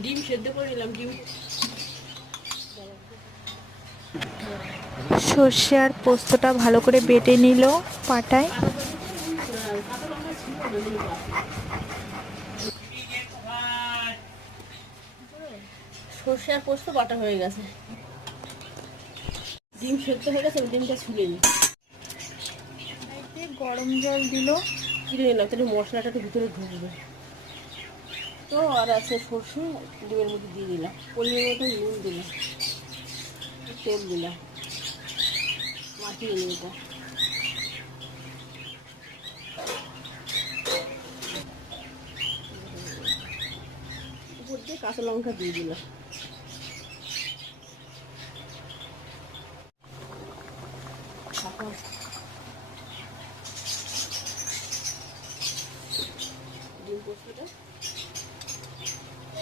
ডিম সেদ্ধ করে নিলাম। ডিম সর্ষে আর পোস্তটা ভালো করে বেটে নিল পাটায়। কাঁচা লঙ্কা ছিল বেগুনি পাতা। সর্ষে আর পোস্ত বাটা হয়ে গেছে। ডিম সেদ্ধ হয়ে গেছে, ডিমটা ছুলে নিই। গরম জল দিল। চিড়ে নিলাম, তাহলে মশলাটা একটু ভিতরে ঢুকবে। তো আর আছে সর্ষে, ডিমের মধ্যে দিয়ে দিলাম। পরিমাণ মতো নুন দিলাম, তেল দিলাম, মাখিয়ে নিই এটা। উপর দিয়ে কাঁচা লঙ্কা দিয়ে দিলাম।